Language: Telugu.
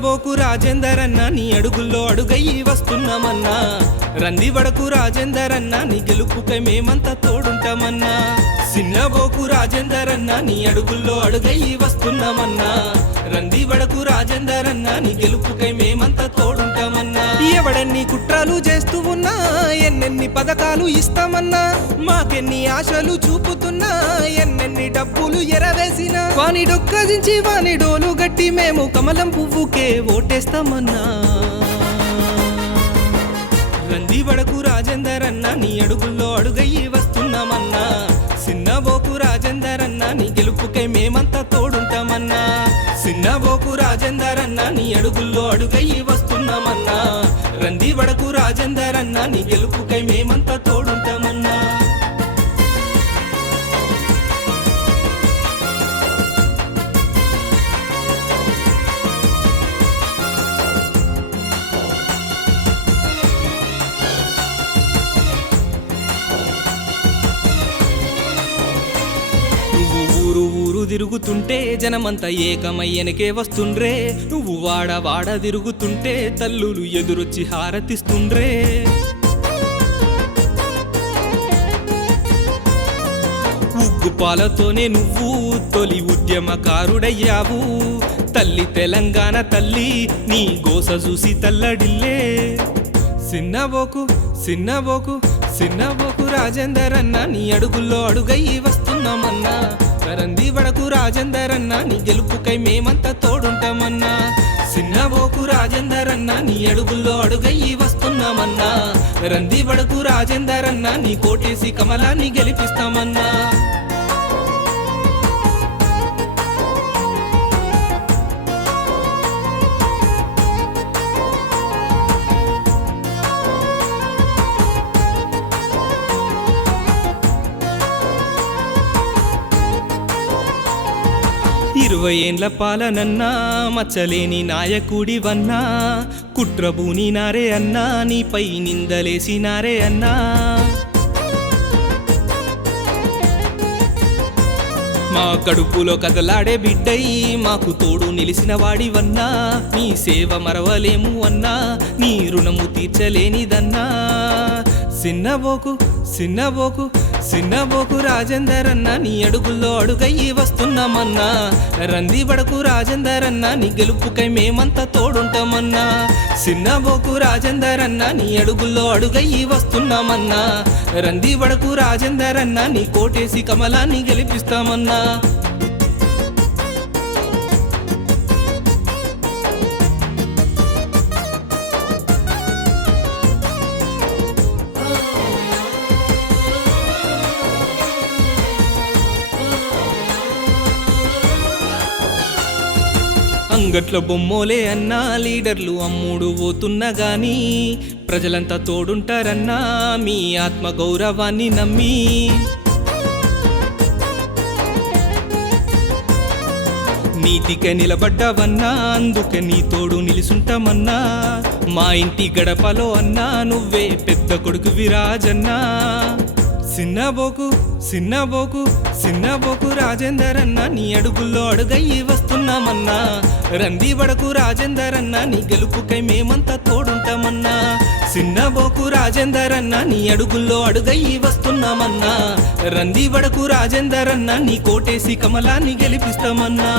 సిన్నబోకు రాజేందర్ అన్న నీ అడుగుల్లో అడుగయ్యి వస్తున్నామన్నా రందివడకు రాజేందర్ అన్న నీ గెలుపుకై మేమంతా తోడుంటామన్నా సిన్నబోకు రాజేందర్ అన్న నీ అడుగుల్లో అడుగయ్యి వస్తున్నామన్నా రందివడకు రాజేందర్ అన్న నీ గెలుపుకై మేమంతా తోడుంటామన్నా ఎవడన్ని కుట్రాలు చేస్తూ ఉన్నా ఎన్నెన్ని పథకాలు ఇస్తామన్నా మాకెన్ని ఆశలు చూపుతున్నా ఎన్నెన్ని డబ్బులు ఎరవేసినా వాని డొక్కదించి వాని డోలు గట్టి మేము కమలం పువ్వుకే ఓటేస్తామన్నా రందివడకు రాజేందర్ అన్న నీ అడుగుల్లో అడుగయ్యి వస్తున్నామన్నా సిన్నబోకు రాజేందర్ అన్న నీ గెలుపుకై మేమంతా తోడుంటామన్నా సిన్నబోకు రాజేందర్ అన్న నీ అడుగుల్లో అడుగయ్యి వస్తున్నామన్నా రందివడకు రాజేందర్ అన్న నీ గెలుపుకై మేమంతా తోడుంటామన్నా ఊరు ఊరు తిరుగుతుంటే జనమంతా ఏకమయ్యనకే వస్తుండ్రే నువ్వు వాడ వాడ తిరుగుతుంటే తల్లులు ఎదురొచ్చి హారతిస్తుండ్రే ఉగ్గుపాలతోనే నువ్వు తొలి ఉద్యమకారుడయ్యావు తల్లి తెలంగాణ తల్లి నీ గోస చూసి తల్లడిల్లే సిన్నబోకు సిన్నబోకు సిన్నబోకు రాజేందర్ అన్న నీ అడుగుల్లో అడుగయ్యి వస్తున్నామన్నా రందివడకు రాజేందర్ అన్న నీ గెలుపుకై మేమంతా తోడుంటామన్నా సిన్నబోకు రాజేందర్ అన్న నీ అడుగుల్లో అడుగయ్యి వస్తున్నామన్నా రందివడకు రాజేందర్ అన్న నీ కోటేసి కమలాన్ని గెలిపిస్తామన్నా ఇరవై ఏండ్ల పాలనన్నా మచ్చలేని నాయకుడివన్నా కుట్రబూని నారే అన్నా నీపై నిందలేసి నారే అన్నా మా కడుపులో కదలాడే బిడ్డై మాకు తోడు నిలిసిన వాడివన్నా నీ సేవ మరవలేము అన్నా నీ రుణము తీర్చలేనిదన్నా సిన్నబోకు సిన్నబోకు సిన్నబోకు రాజేందర్ అన్న నీ అడుగుల్లో అడుగయ్యి వస్తున్నామన్నా రందివడకు రాజేందర్ అన్న నీ గెలుపుకై మేమంతా తోడుంటామన్నా సిన్నబోకు రాజేందర్ అన్న నీ అడుగుల్లో అడుగయ్యి వస్తున్నామన్నా రందివడకు రాజేందర్ అన్న నీ కోటేసి కమలాన్ని గెలిపిస్తామన్నా అంగట్ల బొమ్మోలే అన్నా లీడర్లు అమ్ముడు పోతున్నా గాని ప్రజలంతా తోడుంటారన్నా మీ ఆత్మ గౌరవాన్ని నమ్మి నీతికే నిలబడ్డావన్నా అందుకే నీ తోడు నిలుసుంటామన్నా మా ఇంటి గడపలో అన్నా నువ్వే పెద్ద కొడుకు విరాజన్నా సిన్నబోకు సిన్నబోకు సిన్నబోకు రాజేందర్ అన్న నీ అడుగుల్లో అడుగయ్యి వస్తున్నామన్నా రందివడకు రాజేందర్ అన్న నీ గెలుపుకై మేమంతా తోడుంటామన్నా సిన్నబోకు రాజేందర్ అన్న నీ అడుగుల్లో అడుగయ్యి వస్తున్నామన్నా రందివడకు రాజేందర్ అన్న నీ కోటేసి కమలాన్ని గెలిపిస్తామన్నా